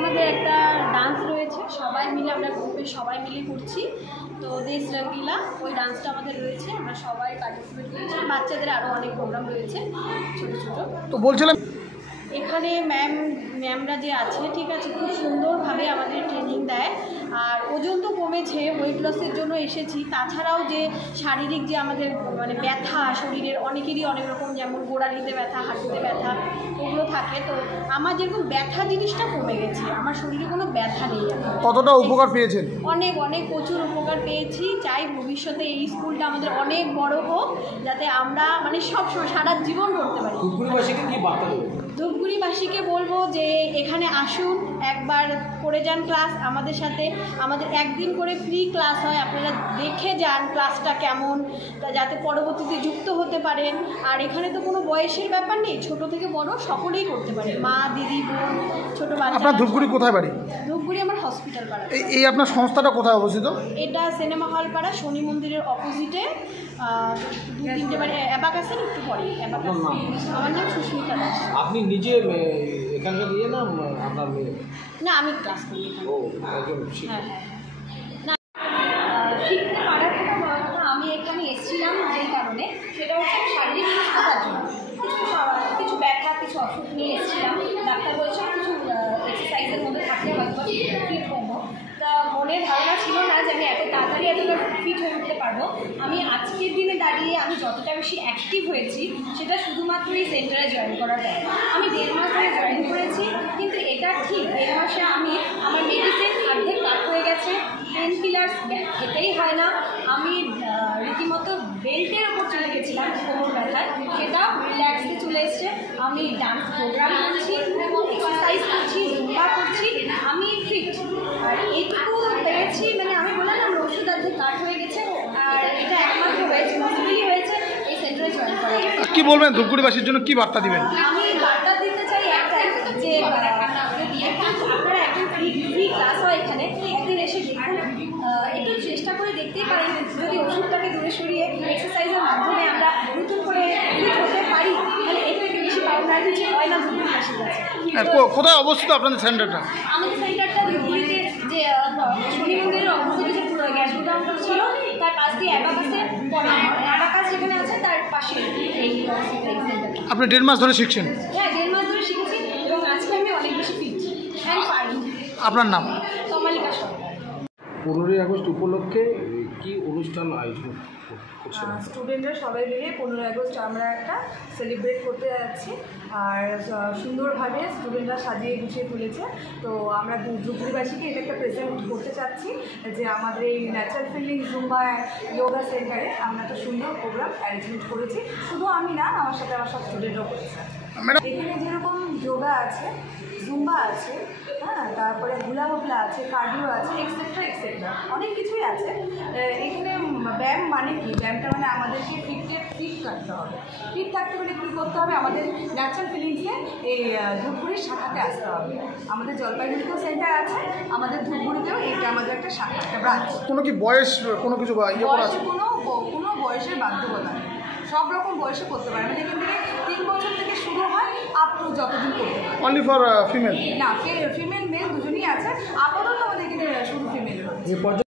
আমাদের একটা ডান্স রয়েছে, সবাই মিলে আমরা গ্রুপে সবাই মিলে করছি। তো দেশ রঙ্গিলা ওই ডান্সটা আমাদের রয়েছে, আমরা সবাই পার্টিসিপেট করছি। বাচ্চাদের আরও অনেক প্রোগ্রাম রয়েছে ছোটো ছোটো। তো বলছিলাম এখানে ম্যামরা যে আছে, ঠিক আছে, খুব সুন্দরভাবে আমাদের ট্রেনিং দেয়। আর ওজন তো কমেছে, ওয়েট লসের জন্য এসেছি। তাছাড়াও যে শারীরিক যে আমাদের মানে ব্যথা শরীরের অনেকেরই অনেক রকম, যেমন গোড়ালিতে ব্যথা, হাঁটুতে ব্যথা, ওগুলো থাকে। তো আমার যেরকম ব্যথা জিনিসটা কমে গেছে, আমার শরীরে কোনো ব্যথা নেই। কতটা উপকার পেয়েছেন? অনেক অনেক প্রচুর উপকার পেয়েছি। চাই ভবিষ্যতে এই স্কুলটা আমাদের অনেক বড় হোক, যাতে আমরা মানে সব সারা জীবন করতে পারি। ধূপগুড়িবাসীকে কি বার্তা দেবেন? ধূপগুড়িবাসীকে বলবো যে এখানে আসুন, একবার করে যান ক্লাস আমাদের সাথে। আমাদের একদিন করে ফ্রি ক্লাস হয়, আপনারা দেখে যান ক্লাসটা কেমন, যাতে পরবর্তীতে যুক্ত হতে পারেন। আর এখানে তো কোনো বয়সের ব্যাপার নেই, ছোট থেকে বড় সকলেই করতে পারে, মা, দিদি, বোন, ছোটো বাচ্চা। আপনার ধূপগুড়ি কোথায় বাড়ি? ধূপগুড়ি আমার হসপিটাল পাড়া। এই আপনার সংস্থাটা কোথায় অবস্থিত? এটা সিনেমা হল পাড়া, শনি মন্দিরের অপোজিটে, 2-3টে বাড়ি অ্যাবাকাসের একটু পরে। অ্যাবাকাস। আমার নাম সুস্মিতা দাস। আপনি নিজে এখানকার ইয়ে না আপনার মেয়ে? না, আমি ক্লাস করি এখানে। ও একজন হ্যাঁ হ্যাঁ না, শিখতে পারার থেকে বড় কথা আমি এখানে এসেছিলাম যেই কারণে, সেটা হচ্ছে শারীরিক সুস্থতার জন্য। কিছু ব্যথা, কিছু অসুখ নিয়ে এসেছিলাম। ডাক্তার বলছে কিছু এক্সারসাইজের মধ্যে থাকলে হয়তো ফিট হবো। তা মনের ধারণা ছিল না যে আমি এত তাড়াতাড়ি এতটা ফিট হয়ে উঠতে পারবো। আমি আজকের দিনে দাঁড়িয়ে আমি যতটা বেশি অ্যাক্টিভ হয়েছি, সেটা শুধুমাত্র এই সেন্টারে জয়েন করার পর। আমি 1.5 মাস ধরে জয়েন করেছি, কিন্তু এটা ঠিক 1.5 মাসে আমি আমার মেডিসিন অর্ধেক কাট হয়ে গেছে, পেন কিলার্স খেতেই হয় না। আমি রীতিমতো বেল্টের ওপর চলে গেছিলাম কোমর ব্যথায়, সেটাও রিল্যাক্সে চলে এসছে। আমি ডান্স প্রোগ্রাম করছি, এক্সারসাইজ করছি, জুম্বা করছি, আমি ফিট। আর এইটুকু পেরেছি, মানে আমি বললাম না, আমার ওষুধ অর্ধেক কাট হয়ে গেছে। আর এটা একমাত্র হয়েছে, পসিবলি হয়েছে এই সেন্টারে জয়েন করা। কি বলবেন ধূপগুড়িবাসীর জন্য, কি বার্তা দিবেন? আমি বার্তা দিতে চাই একটাই, যে আপনারা একদিন ফ্রি ক্লাস হয় এখানে, একদিন এসে দেখুন, একটু চেষ্টা করে দেখতেই পারেন। যদি ওষুধটাকে দূরে সরিয়ে এক্সারসাইজের মাধ্যমে আমরা নতুন করে ফিট হতে পারি, তাহলে এটা একটু বেশি পাওনা কিছু হয় না ধূপগুড়িবাসীর কাছে। কোথায় অবস্থিত আপনাদের সেন্টারটা? আমাদের সেন্টারটা ধূপগুড়িতে যে শনি মন্দিরের অপোজিটে যে পুরো গ্যাস গোডাউনটা ছিল, তার পাশ দিয়ে অ্যাবাকাসের পরে, অ্যাবাকাস যেখানে আছে তার পাশে এই সেন্টারটা। আপনি 1.5 মাস ধরে শিখছেন? হ্যাঁ, 1.5 মাস ধরে শিখেছি এবং আজকে আমি অনেক বেশি ফিট অ্যান্ড পারি। আপনার নাম? তমালিকা সরকার। 15ই আগস্ট উপলক্ষে কি অনুষ্ঠান আয়োজন করছেন? স্টুডেন্টরা সবাই মিলে 15ই আগস্ট আমরা একটা সেলিব্রেট করতে যাচ্ছি। আর সুন্দরভাবে স্টুডেন্টরা সাজিয়ে গুছিয়ে তুলেছে। তো আমরা ধূপগুড়িবাসীকে এটা একটা প্রেজেন্ট করতে চাচ্ছি যে আমাদের এই ন্যাচারাল ফিলিং জুম্বা যোগা সেন্টারে আমরা একটা সুন্দর প্রোগ্রাম অ্যারেঞ্জমেন্ট করেছি। শুধু আমি না, আমার সাথে আমার সব স্টুডেন্টরাও করেছে। এখানে যেরকম যোগা আছে, জুম্বা আছে, হ্যাঁ, তারপরে হুলা হুপলা আছে, কার্ডিও আছে, এক্সেট্রা এক্সেট্রা, অনেক কিছুই আছে। এখানে ব্যায়াম মানে কি? ব্যায়ামটা মানে আমাদেরকে ফিট থাকতে হবে। ফিট থাকতে হলে কী করতে হবে? আমাদের ন্যাচারাল ফিলিংসে এই ধূপগুড়ির শাখাতে আসতে হবে। আমাদের জলপাইগুড়িতেও সেন্টার আছে, আমাদের ধূপগুড়িতেও এটা আমাদের একটা শাখা, একটা ব্রাঞ্চ। কোনো কি বয়স কোনো কিছু বয়সে কোনো বয়সের বাধ্যকতা নেই, সব রকম বয়সে করতে পারে। আমাদের এখান থেকে 3 বছর থেকে শুরু হয়, আপ টু যতদিন করতে পারে। Only for female? না, ফিমেল মেল দুজনেই আছে। আপাতত আমাদের এখানে শুধু ফিমেল হচ্ছে।